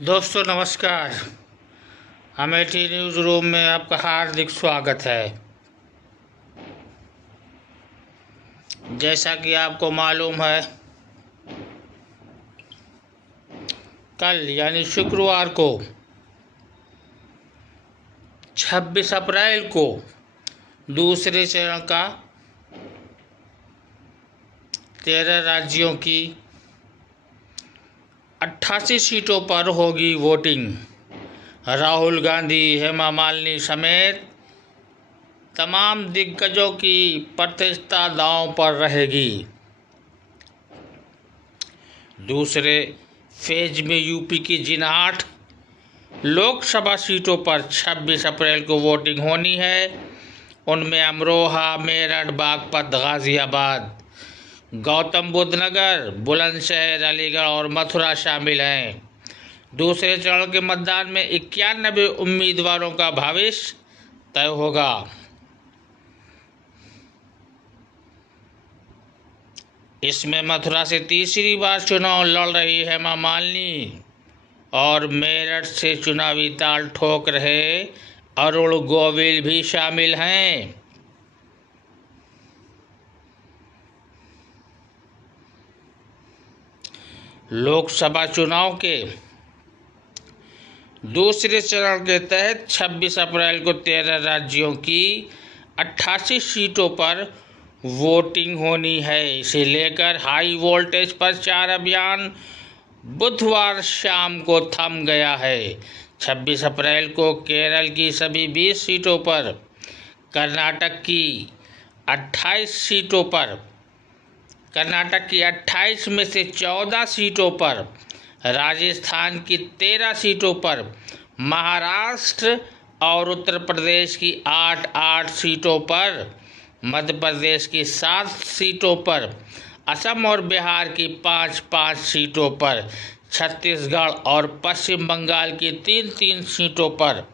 दोस्तों नमस्कार। Amethi news room में आपका हार्दिक स्वागत है। जैसा कि आपको मालूम है, कल यानी शुक्रवार को 26 अप्रैल को दूसरे चरण का 13 राज्यों की 88 सीटों पर होगी वोटिंग। राहुल गांधी, हेमा मालिनी समेत तमाम दिग्गजों की प्रतिष्ठा दांव पर रहेगी। दूसरे फेज में यूपी की जिन 8 लोकसभा सीटों पर 26 अप्रैल को वोटिंग होनी है, उनमें अमरोहा, मेरठ, बागपत, गाजियाबाद, गौतम बुद्ध नगर, बुलंदशहर, अलीगढ़ और मथुरा शामिल हैं। दूसरे चरण के मतदान में 91 उम्मीदवारों का भविष्य तय होगा। इसमें मथुरा से तीसरी बार चुनाव लड़ रही हेमा मालिनी और मेरठ से चुनावी ताल ठोक रहे अरुण गोविल भी शामिल हैं। लोकसभा चुनाव के दूसरे चरण के तहत 26 अप्रैल को 13 राज्यों की 88 सीटों पर वोटिंग होनी है। इसे लेकर हाई वोल्टेज प्रचार अभियान बुधवार शाम को थम गया है। 26 अप्रैल को केरल की सभी 20 सीटों पर, कर्नाटक की 28 सीटों पर, कर्नाटक की 28 में से 14 सीटों पर, राजस्थान की 13 सीटों पर, महाराष्ट्र और उत्तर प्रदेश की 8 सीटों पर, मध्य प्रदेश की 7 सीटों पर, असम और बिहार की 5 सीटों पर, छत्तीसगढ़ और पश्चिम बंगाल की 3 सीटों पर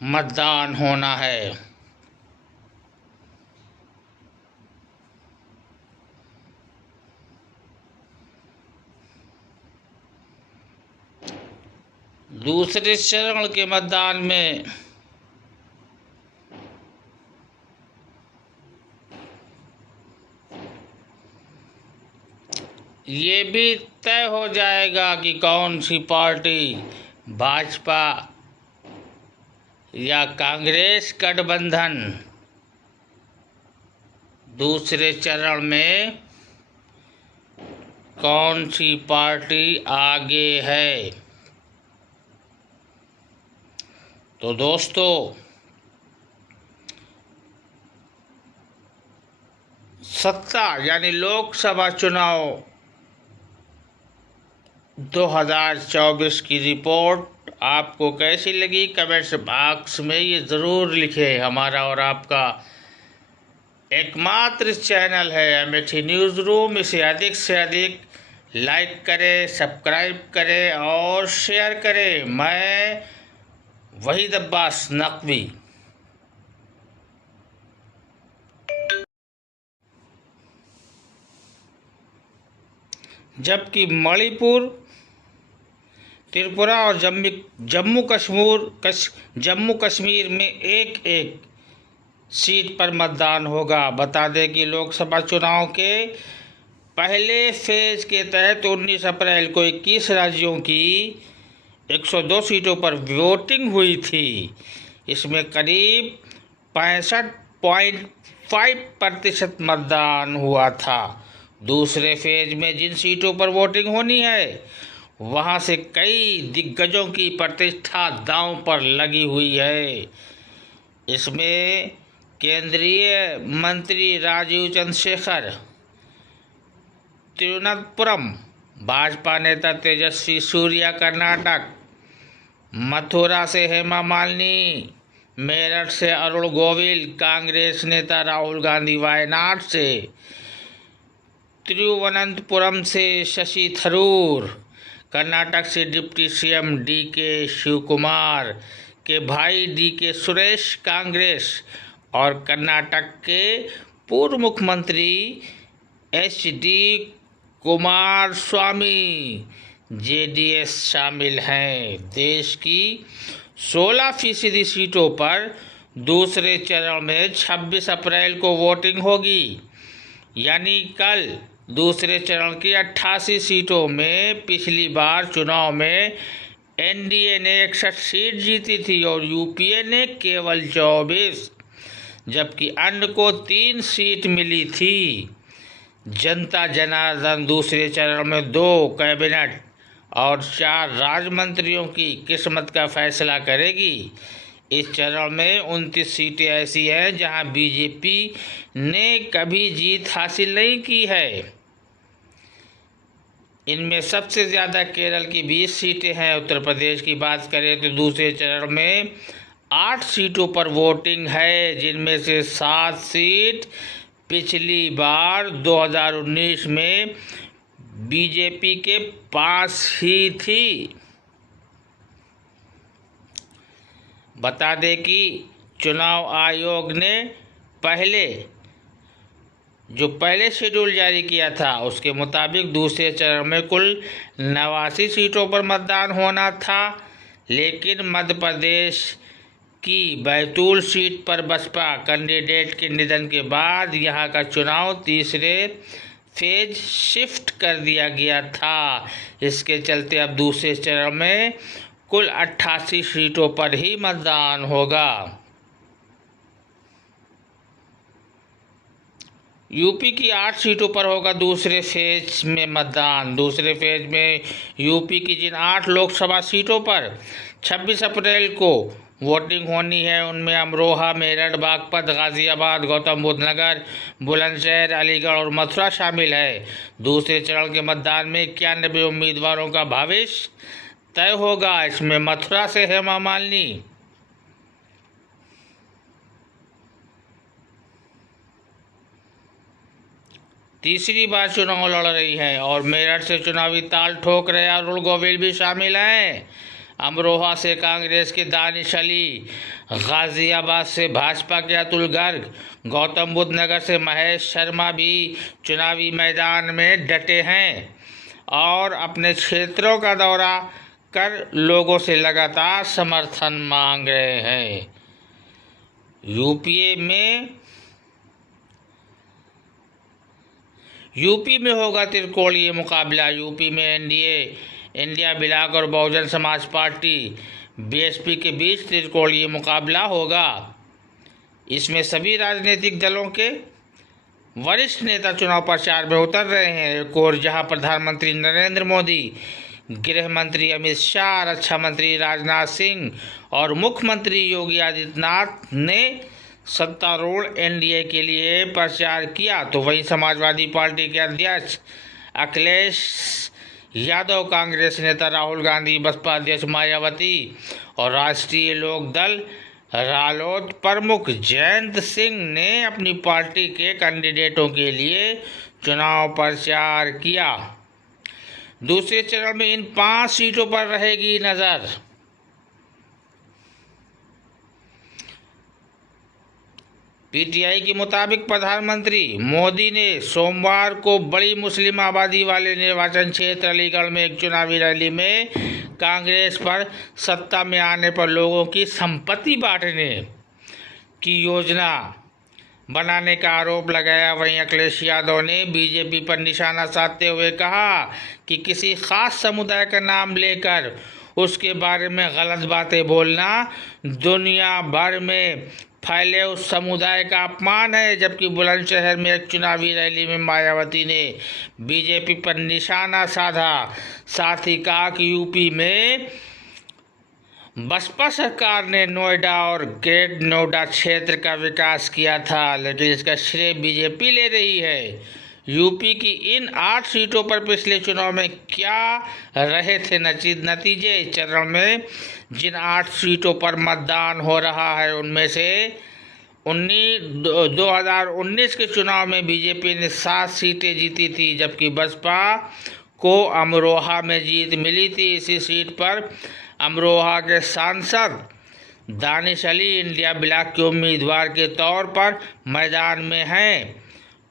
मतदान होना है। दूसरे चरण के मतदान में ये भी तय हो जाएगा कि कौन सी पार्टी भाजपा या कांग्रेस गठबंधन दूसरे चरण में कौन सी पार्टी आगे है। तो दोस्तों, सत्ता यानी लोकसभा चुनाव 2024 की रिपोर्ट आपको कैसी लगी, कमेंट्स बॉक्स में ये ज़रूर लिखें। हमारा और आपका एकमात्र चैनल है अमेठी न्यूज़ रूम। इसे अधिक से अधिक लाइक करें, सब्सक्राइब करें और शेयर करें। मैं वहीद अब्बास नकवी। जबकि मणिपुर, त्रिपुरा और जम्मू कश्मीर में एक सीट पर मतदान होगा। बता दें कि लोकसभा चुनाव के पहले फेज के तहत 19 अप्रैल को 21 राज्यों की 102 सीटों पर वोटिंग हुई थी। इसमें करीब 65.5% मतदान हुआ था। दूसरे फेज में जिन सीटों पर वोटिंग होनी है, वहां से कई दिग्गजों की प्रतिष्ठा दांव पर लगी हुई है। इसमें केंद्रीय मंत्री राजीव चंद्रशेखर, तिरुवनंतपुरम भाजपा नेता तेजस्वी सूर्या कर्नाटक, मथुरा से हेमा मालिनी, मेरठ से अरुण गोविल, कांग्रेस नेता राहुल गांधी वायनाड से, तिरुवनंतपुरम से शशि थरूर, कर्नाटक से डिप्टी सीएम डीके शिवकुमार के भाई डीके सुरेश कांग्रेस और कर्नाटक के पूर्व मुख्यमंत्री एचडी कुमारस्वामी जेडीएस शामिल हैं। देश की 16% सीटों पर दूसरे चरण में 26 अप्रैल को वोटिंग होगी, यानी कल दूसरे चरण की 88 सीटों में पिछली बार चुनाव में एनडीए ने 61 सीट जीती थी और यूपीए ने केवल 24, जबकि अन्य को 3 सीट मिली थी। जनता जनार्दन दूसरे चरण में 2 कैबिनेट और 4 राज्य मंत्रियों की किस्मत का फैसला करेगी। इस चरण में 29 सीटें ऐसी हैं जहां बीजेपी ने कभी जीत हासिल नहीं की है। इनमें सबसे ज़्यादा केरल की 20 सीटें हैं। उत्तर प्रदेश की बात करें तो दूसरे चरण में 8 सीटों पर वोटिंग है, जिनमें से 7 सीट पिछली बार 2019 में बीजेपी के पास ही थी। बता दें कि चुनाव आयोग ने पहले शेड्यूल जारी किया था उसके मुताबिक दूसरे चरण में कुल 89 सीटों पर मतदान होना था, लेकिन मध्य प्रदेश की बैतूल सीट पर बसपा कैंडिडेट के निधन के बाद यहां का चुनाव तीसरे फेज शिफ्ट कर दिया गया था। इसके चलते अब दूसरे चरण में कुल 88 सीटों पर ही मतदान होगा। यूपी की 8 सीटों पर होगा दूसरे फेज में मतदान। दूसरे फेज में यूपी की जिन 8 लोकसभा सीटों पर 26 अप्रैल को वोटिंग होनी है, उनमें अमरोहा, मेरठ, बागपत, गाजियाबाद, गौतम बुद्ध नगर, बुलंदशहर, अलीगढ़ और मथुरा शामिल है। दूसरे चरण के मतदान में 91 उम्मीदवारों का भविष्य तय होगा। इसमें मथुरा से हेमा मालिनी, तीसरी बार चुनाव लड़ रही हैं और मेरठ से चुनावी ताल ठोक रहे अरुण गोविल भी शामिल हैं। अमरोहा से कांग्रेस के दानिश अली, गाजियाबाद से भाजपा के अतुल गर्ग, गौतम बुद्ध नगर से महेश शर्मा भी चुनावी मैदान में डटे हैं और अपने क्षेत्रों का दौरा कर लोगों से लगातार समर्थन मांग रहे हैं। यूपी में होगा त्रिकोणीय मुकाबला। यूपी में एनडीए, इंडिया ब्लॉक और बहुजन समाज पार्टी बीएसपी के बीच त्रिकोणीय मुकाबला होगा। इसमें सभी राजनीतिक दलों के वरिष्ठ नेता चुनाव प्रचार में उतर रहे हैं। एक और जहां प्रधानमंत्री नरेंद्र मोदी, गृह मंत्री अमित शाह, रक्षा मंत्री राजनाथ सिंह और मुख्यमंत्री योगी आदित्यनाथ ने सत्तारूढ़ एनडीए के लिए प्रचार किया, तो वहीं समाजवादी पार्टी के अध्यक्ष अखिलेश यादव, कांग्रेस नेता राहुल गांधी, बसपा अध्यक्ष मायावती और राष्ट्रीय लोक दल रालोद प्रमुख जयंत सिंह ने अपनी पार्टी के कैंडिडेटों के लिए चुनाव प्रचार किया। दूसरे चरण में इन 5 सीटों पर रहेगी नजर। पीटीआई के मुताबिक प्रधानमंत्री मोदी ने सोमवार को बड़ी मुस्लिम आबादी वाले निर्वाचन क्षेत्र अलीगढ़ में एक चुनावी रैली में कांग्रेस पर सत्ता में आने पर लोगों की संपत्ति बांटने की योजना बनाने का आरोप लगाया। वहीं अखिलेश यादव ने बीजेपी पर निशाना साधते हुए कहा कि किसी खास समुदाय का नाम लेकर उसके बारे में गलत बातें बोलना दुनिया भर में फैले उस समुदाय का अपमान है। जबकि बुलंदशहर में एक चुनावी रैली में मायावती ने बीजेपी पर निशाना साधा। साथ ही कहा कि यूपी में बसपा सरकार ने नोएडा और ग्रेटर नोएडा क्षेत्र का विकास किया था, लेकिन इसका श्रेय बीजेपी ले रही है। यूपी की इन 8 सीटों पर पिछले चुनाव में क्या रहे थे नतीजे। इस चरण में जिन 8 सीटों पर मतदान हो रहा है उनमें से 2019 के चुनाव में बीजेपी ने 7 सीटें जीती थी, जबकि बसपा को अमरोहा में जीत मिली थी। इसी सीट पर अमरोहा के सांसद दानिश अली इंडिया ब्लॉक के उम्मीदवार के तौर पर मैदान में हैं।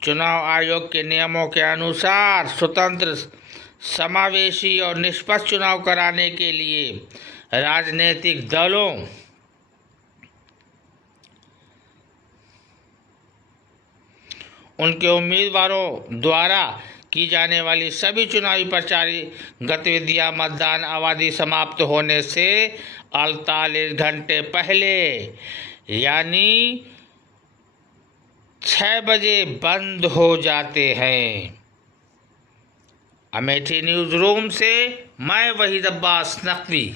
चुनाव आयोग के नियमों के अनुसार स्वतंत्र, समावेशी और निष्पक्ष चुनाव कराने के लिए राजनीतिक दलों उनके उम्मीदवारों द्वारा की जाने वाली सभी चुनावी प्रचारी गतिविधियां मतदान अवधि समाप्त होने से 48 घंटे पहले यानी 6 बजे बंद हो जाते हैं। अमेठी न्यूज़ रूम से मैं वहीद अब्बास नकवी।